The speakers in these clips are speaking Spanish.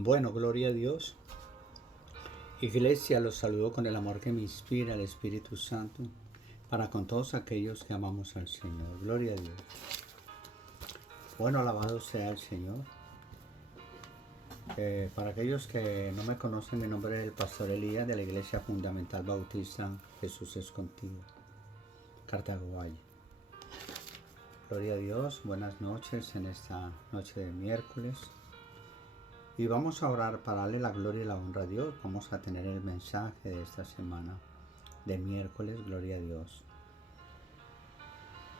Bueno, gloria a Dios. Iglesia, los saludo con el amor que me inspira el Espíritu Santo para con todos aquellos que amamos al Señor. Gloria a Dios. Bueno, alabado sea el Señor. Para aquellos que no me conocen, mi nombre es el Pastor Elías de la Iglesia Fundamental Bautista Jesús es Contigo, Cartago Valle. Gloria a Dios, buenas noches en esta noche de miércoles. Y vamos a orar para darle la gloria y la honra a Dios. Vamos a tener el mensaje de esta semana de miércoles, gloria a Dios.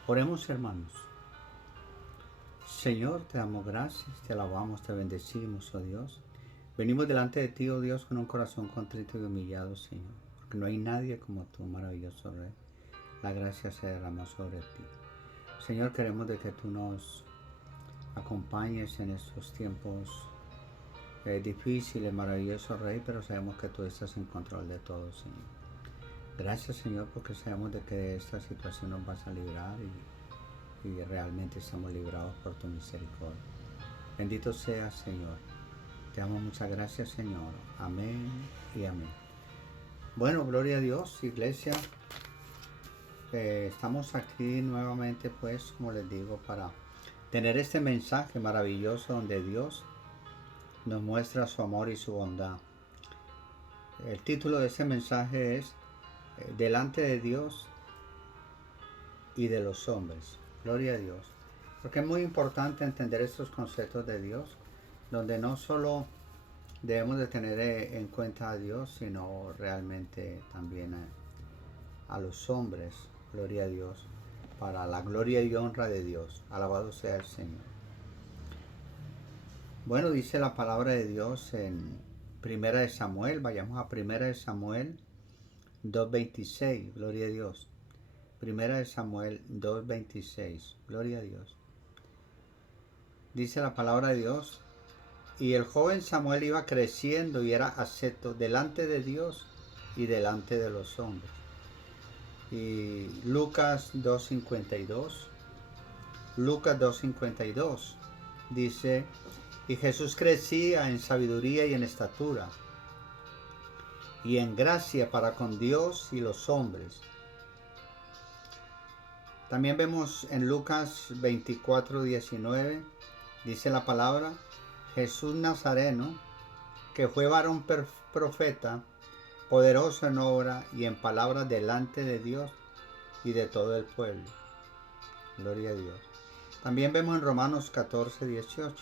Oremos, hermanos. Señor, te damos gracias, te alabamos, te bendecimos, oh Dios. Venimos delante de ti, oh Dios, con un corazón contrito y humillado, Señor. Porque no hay nadie como tú, maravilloso Rey. La gracia se derrama sobre ti. Señor, queremos de que tú nos acompañes en estos tiempos difíciles, maravilloso Rey, pero sabemos que tú estás en control de todo, Señor. Gracias, Señor, porque sabemos de que de esta situación nos vas a librar y realmente estamos librados por tu misericordia. Bendito seas, Señor. Te damos muchas gracias, Señor. Amén y amén. Bueno, gloria a Dios, iglesia. Estamos aquí nuevamente, pues, como les digo, para tener este mensaje maravilloso donde Dios nos muestra su amor y su bondad. El título de ese mensaje es Delante de Dios y de los hombres. Gloria a Dios. Porque es muy importante entender estos conceptos de Dios, donde no solo debemos de tener en cuenta a Dios, sino realmente también a los hombres. Gloria a Dios. Para la gloria y honra de Dios. Alabado sea el Señor. Bueno, dice la palabra de Dios en Primera de Samuel. Vayamos a Primera de Samuel 2.26. Gloria a Dios. Primera de Samuel 2.26. Gloria a Dios. Dice la palabra de Dios. Y el joven Samuel iba creciendo y era acepto delante de Dios y delante de los hombres. Y Lucas 2.52. Lucas 2.52 dice: y Jesús crecía en sabiduría y en estatura y en gracia para con Dios y los hombres. También vemos en Lucas 24:19, dice la palabra: Jesús Nazareno, que fue varón profeta, poderoso en obra y en palabra delante de Dios y de todo el pueblo. Gloria a Dios. También vemos en Romanos 14:18,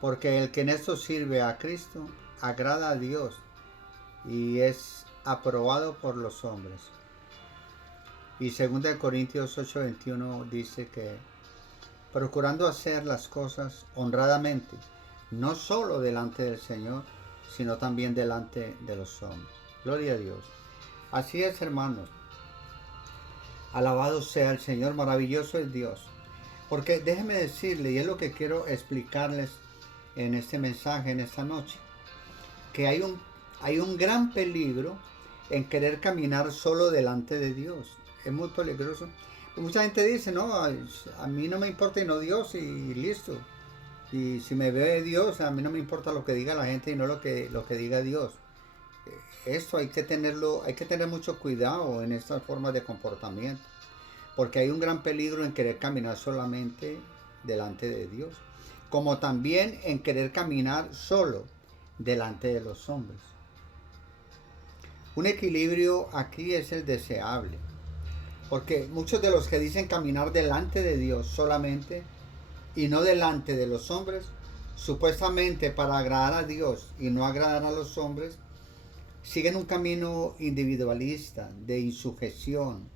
porque el que en esto sirve a Cristo agrada a Dios y es aprobado por los hombres. Y 2 Corintios 8:21 dice que procurando hacer las cosas honradamente, no solo delante del Señor, sino también delante de los hombres. Gloria a Dios. Así es, hermanos. Alabado sea el Señor, maravilloso es Dios. Porque déjenme decirle, y es lo que quiero explicarles en este mensaje, en esta noche, que hay un gran peligro en querer caminar solo delante de Dios. Es muy peligroso. Mucha gente dice, no, a mí no me importa y no Dios y listo. Y si me ve Dios, a mí no me importa lo que diga la gente y no lo que diga Dios. Esto hay que tener mucho cuidado en estas formas de comportamiento, porque hay un gran peligro en querer caminar solamente delante de Dios, como también en querer caminar solo delante de los hombres. Un equilibrio aquí es el deseable, porque muchos de los que dicen caminar delante de Dios solamente y no delante de los hombres, supuestamente para agradar a Dios y no agradar a los hombres, siguen un camino individualista, de insujeción.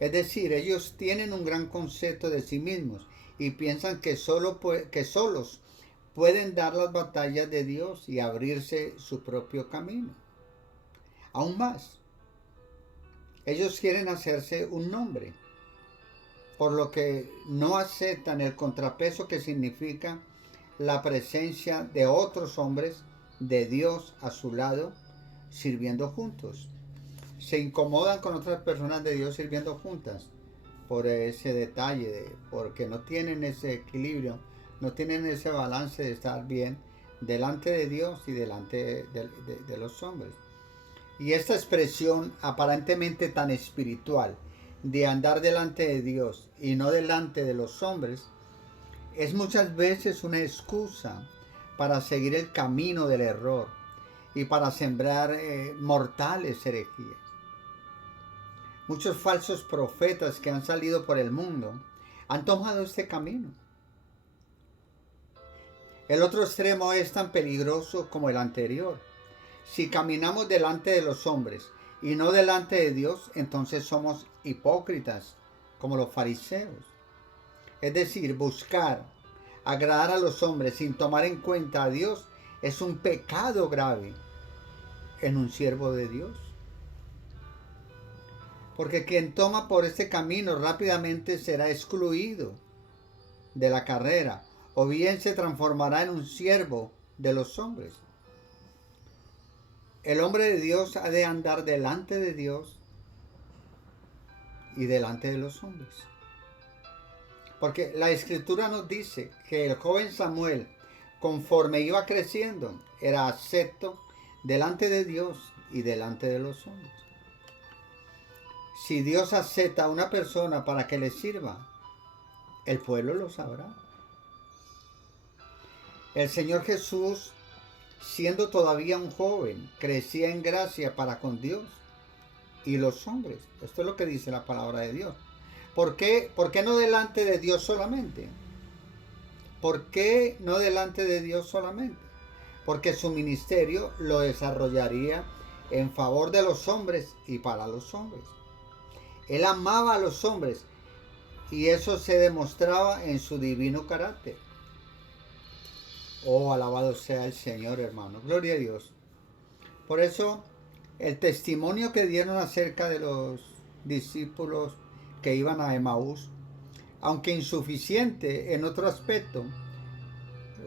Es decir, ellos tienen un gran concepto de sí mismos y piensan que solos pueden dar las batallas de Dios y abrirse su propio camino. Aún más, ellos quieren hacerse un nombre, por lo que no aceptan el contrapeso que significa la presencia de otros hombres de Dios a su lado, sirviendo juntos. Se incomodan con otras personas de Dios sirviendo juntas por ese detalle, porque no tienen ese equilibrio, no tienen ese balance de estar bien delante de Dios y delante de los hombres. Y esta expresión aparentemente tan espiritual de andar delante de Dios y no delante de los hombres es muchas veces una excusa para seguir el camino del error y para sembrar mortales herejías. Muchos falsos profetas que han salido por el mundo han tomado este camino. El otro extremo es tan peligroso como el anterior. Si caminamos delante de los hombres y no delante de Dios, entonces somos hipócritas, como los fariseos. Es decir, buscar agradar a los hombres sin tomar en cuenta a Dios es un pecado grave en un siervo de Dios. Porque quien toma por este camino rápidamente será excluido de la carrera, o bien se transformará en un siervo de los hombres. El hombre de Dios ha de andar delante de Dios y delante de los hombres. Porque la escritura nos dice que el joven Samuel, conforme iba creciendo, era acepto delante de Dios y delante de los hombres. Si Dios acepta a una persona para que le sirva, el pueblo lo sabrá. El Señor Jesús, siendo todavía un joven, crecía en gracia para con Dios y los hombres. Esto es lo que dice la palabra de Dios. ¿Por qué no delante de Dios solamente? ¿Por qué no delante de Dios solamente? Porque su ministerio lo desarrollaría en favor de los hombres y para los hombres. Él amaba a los hombres y eso se demostraba en su divino carácter. Oh, alabado sea el Señor, hermano. Gloria a Dios. Por eso, el testimonio que dieron acerca de los discípulos que iban a Emaús, aunque insuficiente en otro aspecto,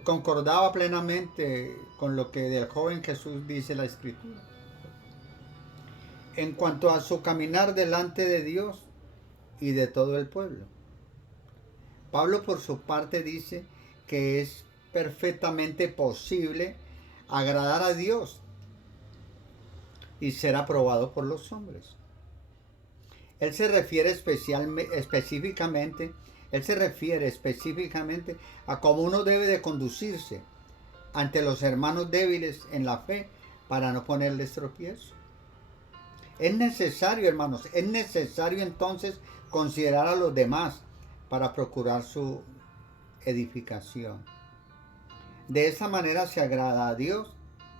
concordaba plenamente con lo que del joven Jesús dice la Escritura. En cuanto a su caminar delante de Dios y de todo el pueblo. Pablo por su parte dice que es perfectamente posible agradar a Dios y ser aprobado por los hombres. Él se refiere específicamente a cómo uno debe de conducirse ante los hermanos débiles en la fe para no ponerles tropiezo. Es necesario, hermanos, es necesario entonces considerar a los demás para procurar su edificación. De esa manera se agrada a Dios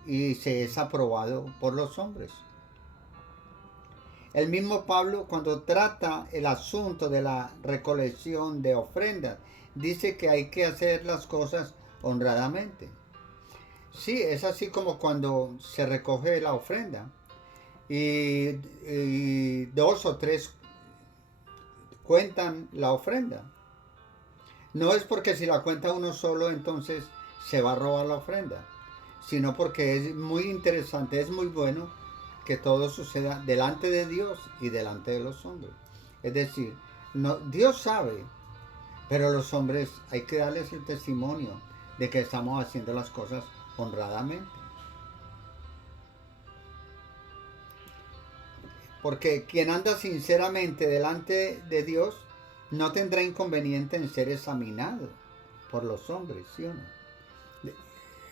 y se es aprobado por los hombres. El mismo Pablo, cuando trata el asunto de la recolección de ofrendas, dice que hay que hacer las cosas honradamente. Sí, es así como cuando se recoge la ofrenda y dos o tres cuentan la ofrenda. No es porque si la cuenta uno solo, entonces se va a robar la ofrenda, sino porque es muy interesante, es muy bueno que todo suceda delante de Dios y delante de los hombres. Es decir, no, Dios sabe, pero los hombres hay que darles el testimonio de que estamos haciendo las cosas honradamente. Porque quien anda sinceramente delante de Dios no tendrá inconveniente en ser examinado por los hombres, ¿sí o no?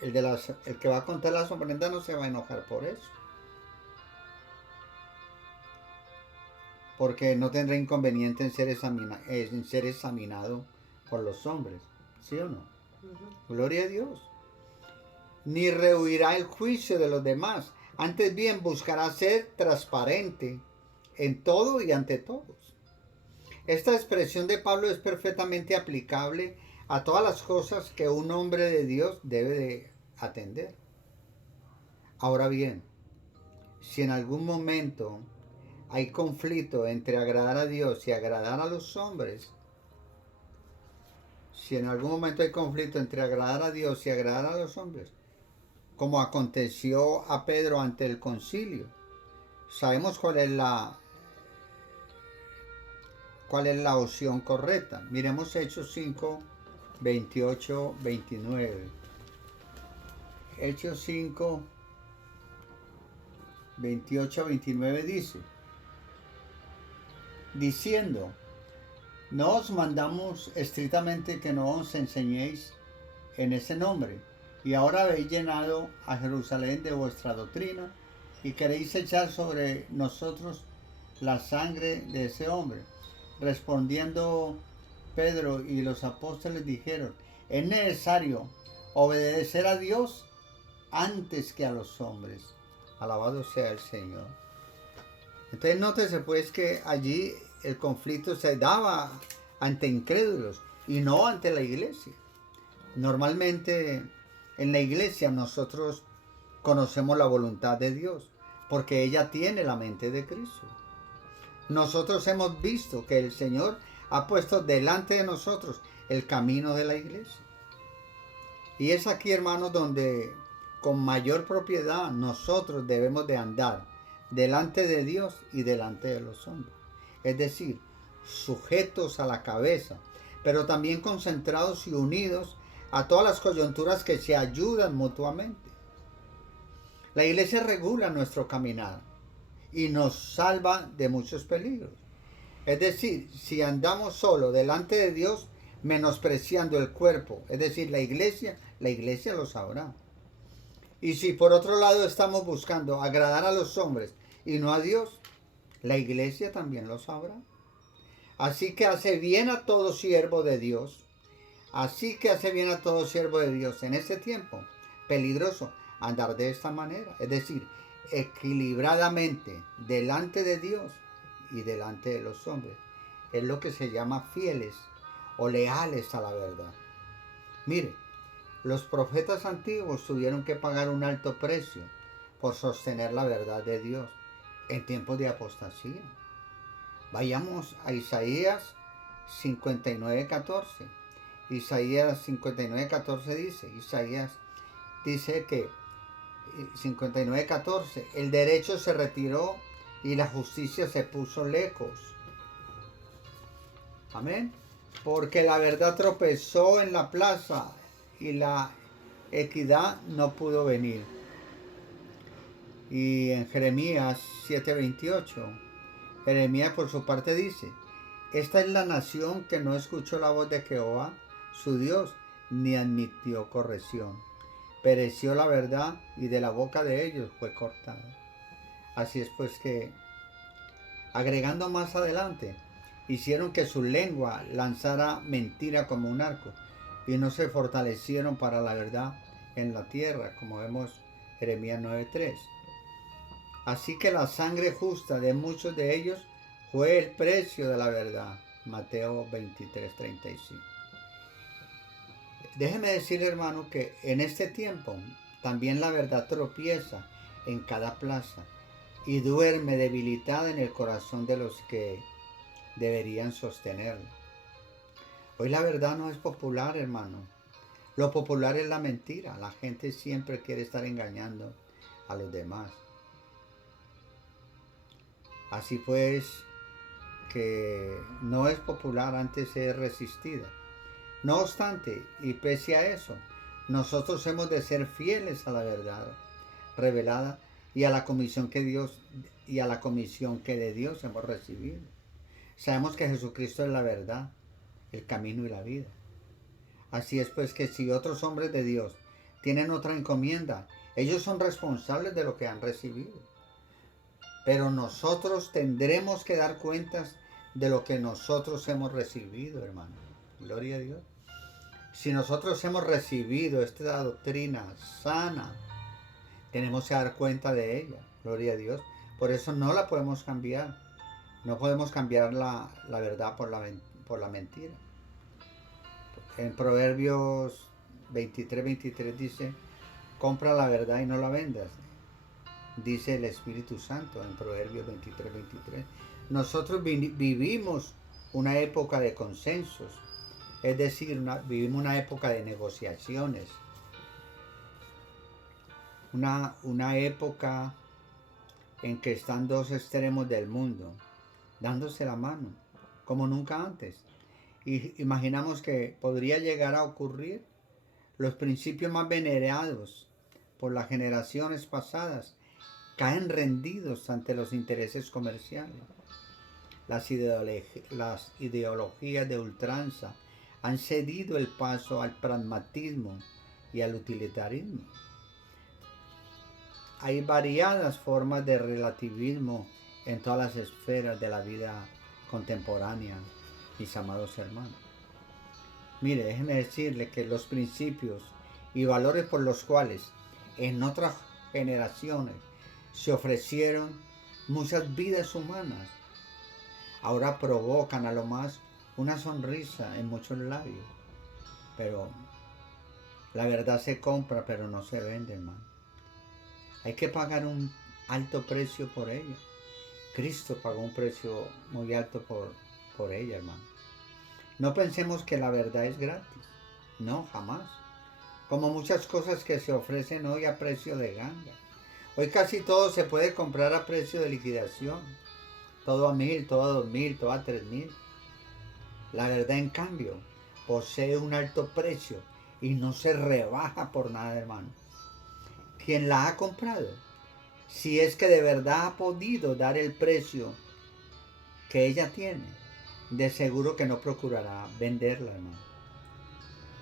El que va a contar las ofrendas no se va a enojar por eso. Porque no tendrá inconveniente en ser examinado por los hombres, ¿sí o no? Gloria a Dios. Ni rehuirá el juicio de los demás, antes bien buscará ser transparente en todo y ante todos. Esta expresión de Pablo es perfectamente aplicable a todas las cosas que un hombre de Dios debe de atender. Ahora bien, si en algún momento hay conflicto entre agradar a Dios y agradar a los hombres, si en algún momento hay conflicto entre agradar a Dios y agradar a los hombres, como aconteció a Pedro ante el concilio, sabemos cuál es la opción correcta. Miremos Hechos 5, 28, 29. Hechos 5, 28 a 29 dice, diciendo, no os mandamos estrictamente que no os enseñéis en ese nombre, y ahora habéis llenado a Jerusalén de vuestra doctrina, y queréis echar sobre nosotros la sangre de ese hombre. Respondiendo Pedro y los apóstoles dijeron, es necesario obedecer a Dios antes que a los hombres. Alabado sea el Señor. Entonces nótese pues que allí el conflicto se daba ante incrédulos y no ante la iglesia. Normalmente en la iglesia nosotros conocemos la voluntad de Dios porque ella tiene la mente de Cristo. Nosotros hemos visto que el Señor ha puesto delante de nosotros el camino de la iglesia. Y es aquí, hermanos, donde con mayor propiedad nosotros debemos de andar delante de Dios y delante de los hombres. Es decir, sujetos a la cabeza, pero también concentrados y unidos a todas las coyunturas que se ayudan mutuamente. La iglesia regula nuestro caminar y nos salva de muchos peligros. Es decir, si andamos solo delante de Dios, menospreciando el cuerpo, es decir, la iglesia lo sabrá. Y si por otro lado estamos buscando agradar a los hombres y no a Dios, la iglesia también lo sabrá. Así que hace bien a todo siervo de Dios. Así que hace bien a todo siervo de Dios en este tiempo peligroso andar de esta manera. Es decir, equilibradamente delante de Dios y delante de los hombres. Es lo que se llama fieles o leales a la verdad. Mire, los profetas antiguos tuvieron que pagar un alto precio por sostener la verdad de Dios en tiempos de apostasía. Vayamos a Isaías 59:14. Isaías 59:14 dice que 59:14, el derecho se retiró y la justicia se puso lejos. Amén. Porque la verdad tropezó en la plaza y la equidad no pudo venir. Y en Jeremías 7:28, Jeremías por su parte dice, esta es la nación que no escuchó la voz de Jehová, su Dios, ni admitió corrección. Pereció la verdad y de la boca de ellos fue cortada. Así es pues que, agregando más adelante, hicieron que su lengua lanzara mentira como un arco y no se fortalecieron para la verdad en la tierra, como vemos Jeremías 9:3. Así que la sangre justa de muchos de ellos fue el precio de la verdad. Mateo 23:35. Déjeme decirle, hermano, que en este tiempo también la verdad tropieza en cada plaza y duerme debilitada en el corazón de los que deberían sostenerla. Hoy la verdad no es popular, hermano. Lo popular es la mentira. La gente siempre quiere estar engañando a los demás. Así pues, que no es popular, antes es resistida. No obstante, y pese a eso, nosotros hemos de ser fieles a la verdad revelada y a la comisión que de Dios hemos recibido. Sabemos que Jesucristo es la verdad, el camino y la vida. Así es pues que si otros hombres de Dios tienen otra encomienda, ellos son responsables de lo que han recibido. Pero nosotros tendremos que dar cuentas de lo que nosotros hemos recibido, hermano. Gloria a Dios. Si nosotros hemos recibido esta doctrina sana, tenemos que dar cuenta de ella. Gloria a Dios. Por eso no la podemos cambiar. No podemos cambiar la verdad por la mentira. En Proverbios 23:23 dice, compra la verdad y no la vendas. Dice el Espíritu Santo en Proverbios 23:23. Nosotros vivimos una época de consensos, es decir, vivimos una época de negociaciones, una época en que están dos extremos del mundo dándose la mano, como nunca antes. Y imaginamos que podría llegar a ocurrir los principios más venerados por las generaciones pasadas caen rendidos ante los intereses comerciales. Las ideologías de ultranza han cedido el paso al pragmatismo y al utilitarismo. Hay variadas formas de relativismo en todas las esferas de la vida contemporánea, mis amados hermanos. Mire, déjenme decirle que los principios y valores por los cuales en otras generaciones se ofrecieron muchas vidas humanas, ahora provocan a lo más una sonrisa en muchos labios. Pero la verdad se compra, pero no se vende, hermano. Hay que pagar un alto precio por ella. Cristo pagó un precio muy alto por ella, hermano. No pensemos que la verdad es gratis. No, jamás. Como muchas cosas que se ofrecen hoy a precio de ganga. Hoy casi todo se puede comprar a precio de liquidación. Todo a 1,000, todo a 2,000, todo a 3,000. La verdad, en cambio, posee un alto precio y no se rebaja por nada, hermano. Quien la ha comprado, si es que de verdad ha podido dar el precio que ella tiene, de seguro que no procurará venderla, hermano.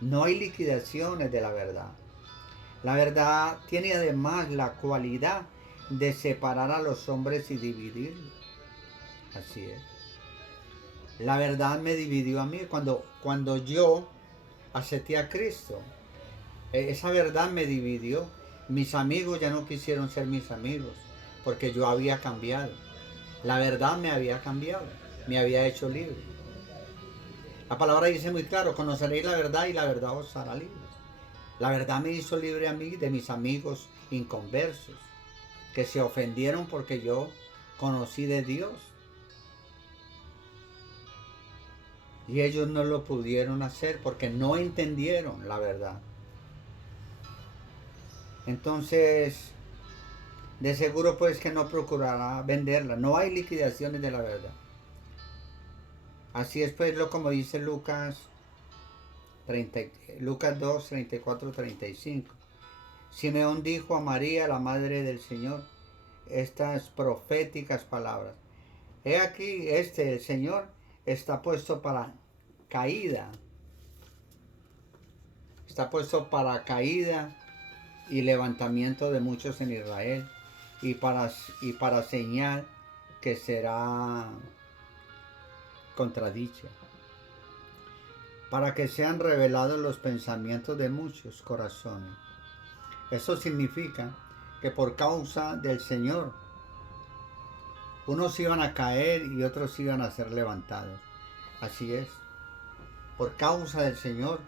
No hay liquidaciones de la verdad. La verdad tiene además la cualidad de separar a los hombres y dividirlos. Así es. La verdad me dividió a mí cuando yo acepté a Cristo. Esa verdad me dividió. Mis amigos ya no quisieron ser mis amigos porque yo había cambiado. La verdad me había cambiado, me había hecho libre. La palabra dice muy claro: conoceréis la verdad y la verdad os hará libres. La verdad me hizo libre a mí de mis amigos inconversos que se ofendieron porque yo conocí de Dios. Y ellos no lo pudieron hacer porque no entendieron la verdad. Entonces, de seguro pues que no procurará venderla. No hay liquidaciones de la verdad. Así es pues como dice Lucas 2, 34, 35. Simeón dijo a María, la madre del Señor, estas proféticas palabras: he aquí, el Señor está puesto para caída. Está puesto para caída y levantamiento de muchos en Israel, y para señal que será contradicha, para que sean revelados los pensamientos de muchos corazones. Eso significa que por causa del Señor, unos iban a caer y otros iban a ser levantados. Así es. Por causa del Señor,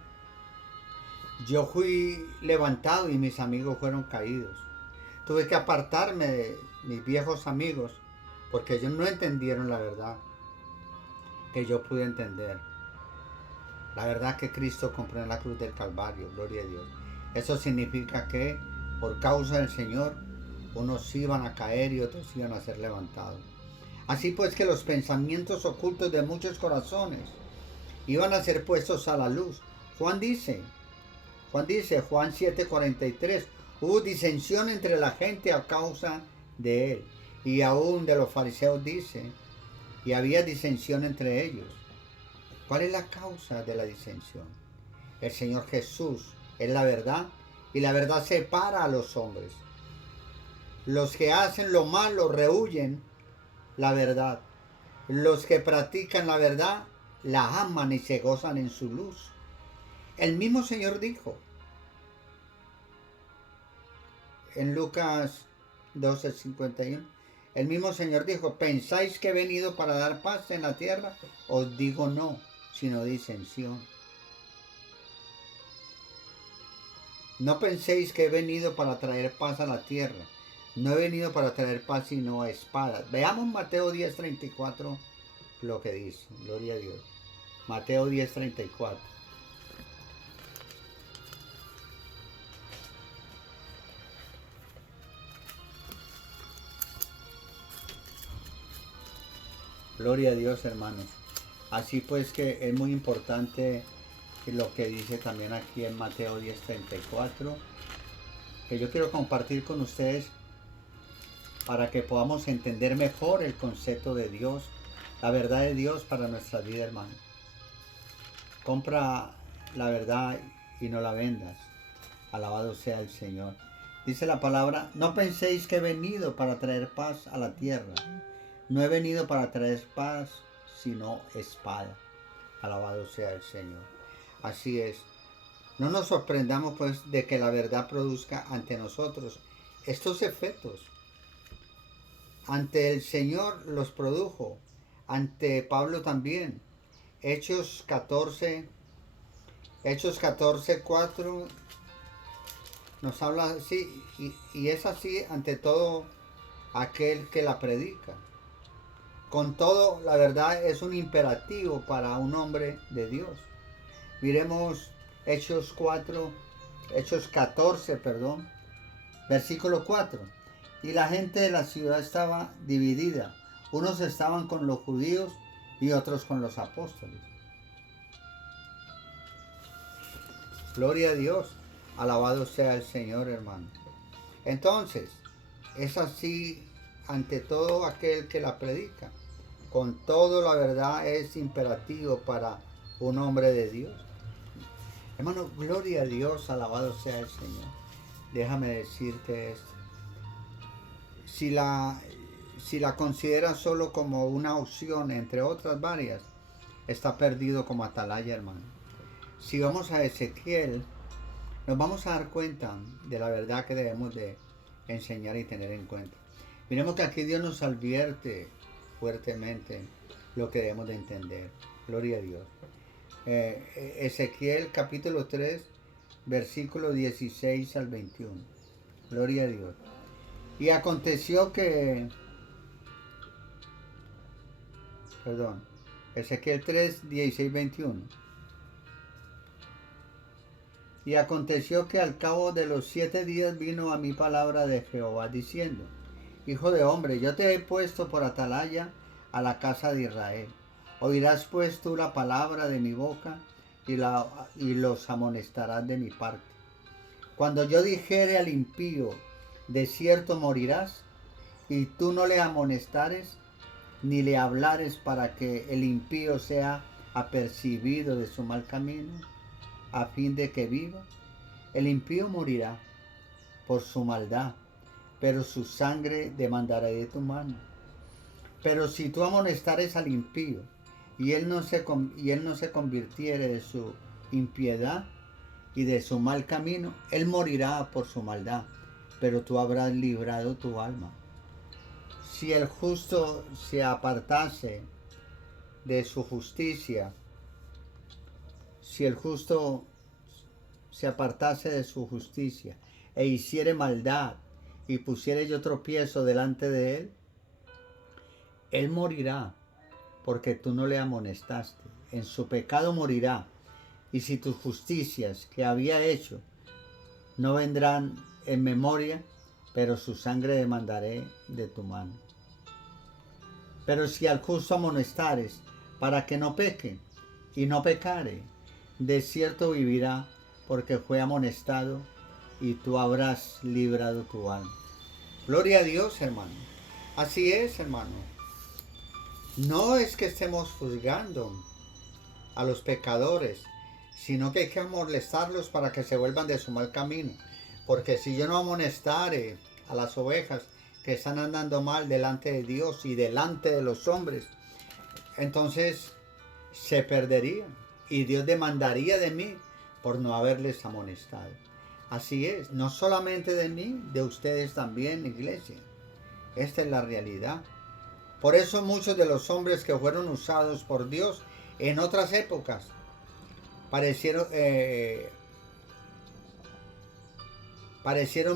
yo fui levantado y mis amigos fueron caídos. Tuve que apartarme de mis viejos amigos porque ellos no entendieron la verdad que yo pude entender. La verdad que Cristo compró en la cruz del Calvario. Gloria a Dios. Eso significa que por causa del Señor, unos iban a caer y otros iban a ser levantados. Así pues que los pensamientos ocultos de muchos corazones iban a ser puestos a la luz. Juan 7:43, hubo disensión entre la gente a causa de él. Y aún de los fariseos dice, y había disensión entre ellos. ¿Cuál es la causa de la disensión? El Señor Jesús es la verdad, y la verdad separa a los hombres. Los que hacen lo malo rehuyen la verdad. Los que practican la verdad la aman y se gozan en su luz. El mismo Señor dijo en Lucas 12:51, el mismo Señor dijo: ¿pensáis que he venido para dar paz en la tierra? Os digo no, sino disensión. No penséis que he venido para traer paz a la tierra. No he venido para traer paz sino a espadas. Veamos Mateo 10:34 lo que dice. Gloria a Dios. Mateo 10:34. Gloria a Dios, hermanos. Así pues que es muy importante lo que dice también aquí en Mateo 10:34. que yo quiero compartir con ustedes para que podamos entender mejor el concepto de Dios, la verdad de Dios para nuestra vida, hermano. Compra la verdad y no la vendas. Alabado sea el Señor. Dice la palabra, no penséis que he venido para traer paz a la tierra. No he venido para traer paz, sino espada. Alabado sea el Señor. Así es. No nos sorprendamos pues de que la verdad produzca ante nosotros estos efectos. Ante el Señor los produjo. Ante Pablo también. Hechos 14, 4 nos habla así, y es así ante todo aquel que la predica. Con todo, la verdad es un imperativo para un hombre de Dios. Miremos Hechos 14, versículo 4. Y la gente de la ciudad estaba dividida. Unos estaban con los judíos y otros con los apóstoles. Gloria a Dios. Alabado sea el Señor, hermano. Entonces, es así ante todo aquel que la predica. Con todo, la verdad es imperativo para un hombre de Dios. Hermano, gloria a Dios, alabado sea el Señor. Déjame decirte esto. Si la consideras solo como una opción entre otras varias, está perdido como atalaya, hermano. Si vamos a Ezequiel, nos vamos a dar cuenta de la verdad que debemos de enseñar y tener en cuenta. Miremos que aquí Dios nos advierte fuertemente lo que debemos de entender. Gloria a Dios. Ezequiel capítulo 3, versículo 16 al 21. Gloria a Dios. Y aconteció que... Ezequiel 3, 16, 21. Y aconteció que al cabo de los 7 días vino a mí palabra de Jehová diciendo, Hijo de hombre, yo te he puesto por atalaya a la casa de Israel. Oirás pues tú la palabra de mi boca y los amonestarás de mi parte. Cuando yo dijere al impío, de cierto morirás, y tú no le amonestares, ni le hablares para que el impío sea apercibido de su mal camino, a fin de que viva, el impío morirá por su maldad, pero su sangre demandaré de tu mano. Pero si tú amonestares al impío, y él no se convirtiere de su impiedad y de su mal camino, él morirá por su maldad, pero tú habrás librado tu alma. Si el justo se apartase de su justicia, si el justo se apartase de su justicia e hiciere maldad y pusiere yo tropiezo delante de él, él morirá porque tú no le amonestaste. En su pecado morirá. Y si tus justicias que había hecho no vendrán en memoria, pero su sangre demandaré de tu mano. Pero si al justo amonestares para que no peque y no pecare, de cierto vivirá, porque fue amonestado, y tú habrás librado tu alma. Gloria a Dios, hermano. Así es, hermano. No es que estemos juzgando a los pecadores, sino que hay que amonestarlos para que se vuelvan de su mal camino. Porque si yo no amonestare a las ovejas que están andando mal delante de Dios y delante de los hombres, entonces se perderían y Dios demandaría de mí por no haberles amonestado. Así es, no solamente de mí, de ustedes también, iglesia. Esta es la realidad. Por eso muchos de los hombres que fueron usados por Dios en otras épocas parecieron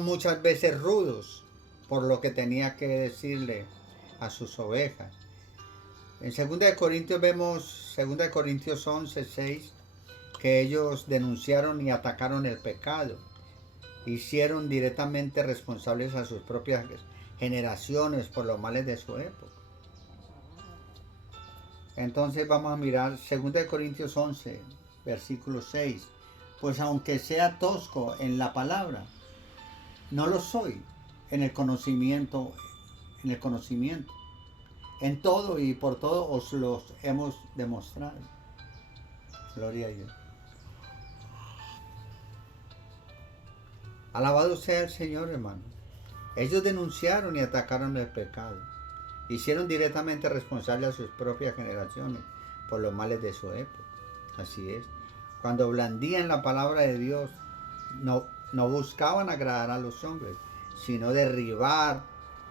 muchas veces rudos por lo que tenía que decirle a sus ovejas. En 2 Corintios vemos 2 Corintios 11, 6, que ellos denunciaron y atacaron el pecado. Hicieron directamente responsables a sus propias generaciones por los males de su época. Entonces vamos a mirar 2 Corintios 11, versículo 6. Pues aunque sea tosco en la palabra, no lo soy en el conocimiento, en el conocimiento. En todo y por todo os los hemos demostrado. Gloria a Dios. Alabado sea el Señor, hermano. Ellos denunciaron y atacaron el pecado. Hicieron directamente responsable a sus propias generaciones por los males de su época. Así es. Cuando blandían la palabra de Dios, no buscaban agradar a los hombres, sino derribar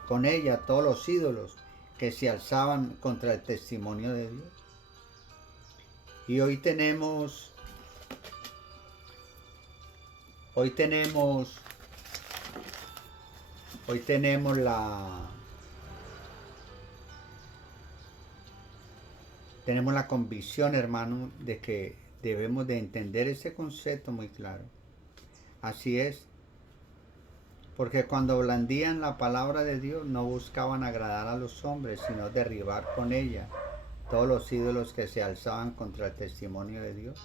con ella todos los ídolos que se alzaban contra el testimonio de Dios. Y hoy tenemos la convicción, hermano, de que debemos de entender ese concepto muy claro. Así es, porque cuando blandían la palabra de Dios no buscaban agradar a los hombres, sino derribar con ella todos los ídolos que se alzaban contra el testimonio de Dios.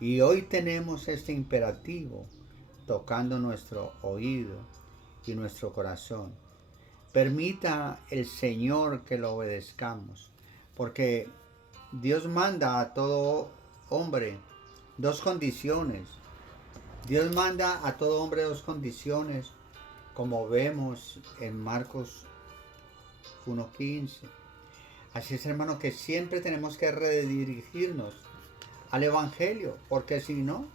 Y hoy tenemos este imperativo tocando nuestro oído y nuestro corazón. Permita el Señor que lo obedezcamos, porque Dios manda a todo hombre dos condiciones. Dios manda a todo hombre dos condiciones, como vemos en Marcos 1:15. Así es, hermano, que siempre tenemos que redirigirnos al Evangelio, porque si no,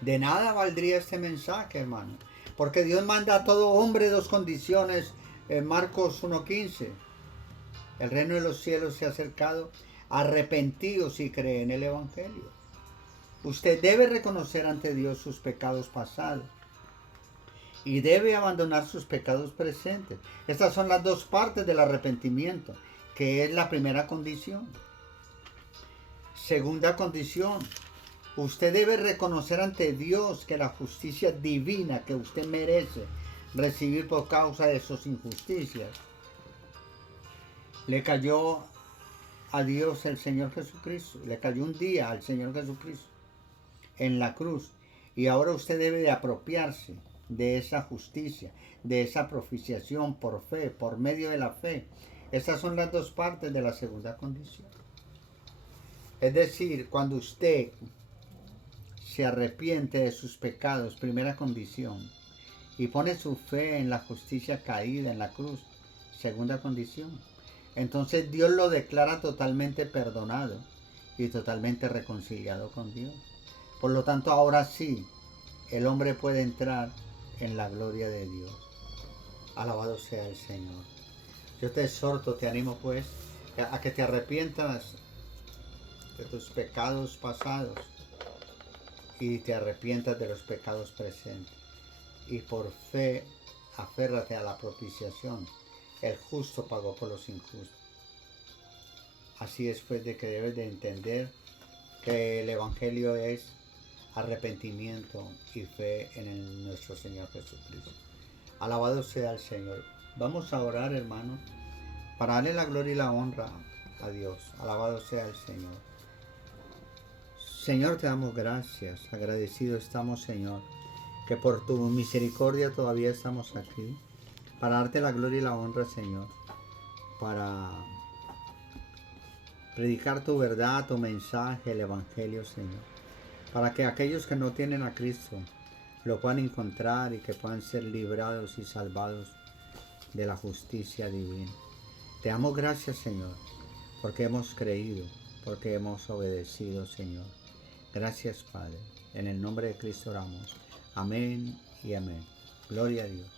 de nada valdría este mensaje, hermano. Porque Dios manda a todo hombre dos condiciones en Marcos 1:15. El reino de los cielos se ha acercado, arrepentidos y creen en el Evangelio. Usted debe reconocer ante Dios sus pecados pasados y debe abandonar sus pecados presentes. Estas son las dos partes del arrepentimiento, que es la primera condición. Segunda condición, usted debe reconocer ante Dios que la justicia divina que usted merece recibir por causa de sus injusticias le cayó a Dios el Señor Jesucristo, le cayó un día al Señor Jesucristo en la cruz, y ahora usted debe de apropiarse de esa justicia, de esa propiciación por fe, por medio de la fe. Estas son las dos partes de la segunda condición. Es decir, cuando usted se arrepiente de sus pecados, primera condición, y pone su fe en la justicia caída en la cruz, segunda condición, entonces Dios lo declara totalmente perdonado y totalmente reconciliado con Dios. Por lo tanto, ahora sí, el hombre puede entrar en la gloria de Dios. Alabado sea el Señor. Yo te exhorto, te animo pues a que te arrepientas de tus pecados pasados y te arrepientas de los pecados presentes. Y por fe, aférrate a la propiciación. El justo pagó por los injustos. Así es pues de que debes de entender que el Evangelio es arrepentimiento y fe en nuestro Señor Jesucristo. Alabado sea el Señor. Vamos a orar, hermanos, para darle la gloria y la honra a Dios. Alabado sea el Señor. Señor, te damos gracias. Agradecidos estamos, Señor, que por tu misericordia todavía estamos aquí. Para darte la gloria y la honra, Señor. Para predicar tu verdad, tu mensaje, el Evangelio, Señor. Para que aquellos que no tienen a Cristo lo puedan encontrar y que puedan ser librados y salvados de la justicia divina. Te damos gracias, Señor, porque hemos creído, porque hemos obedecido, Señor. Gracias, Padre. En el nombre de Cristo oramos. Amén y amén. Gloria a Dios.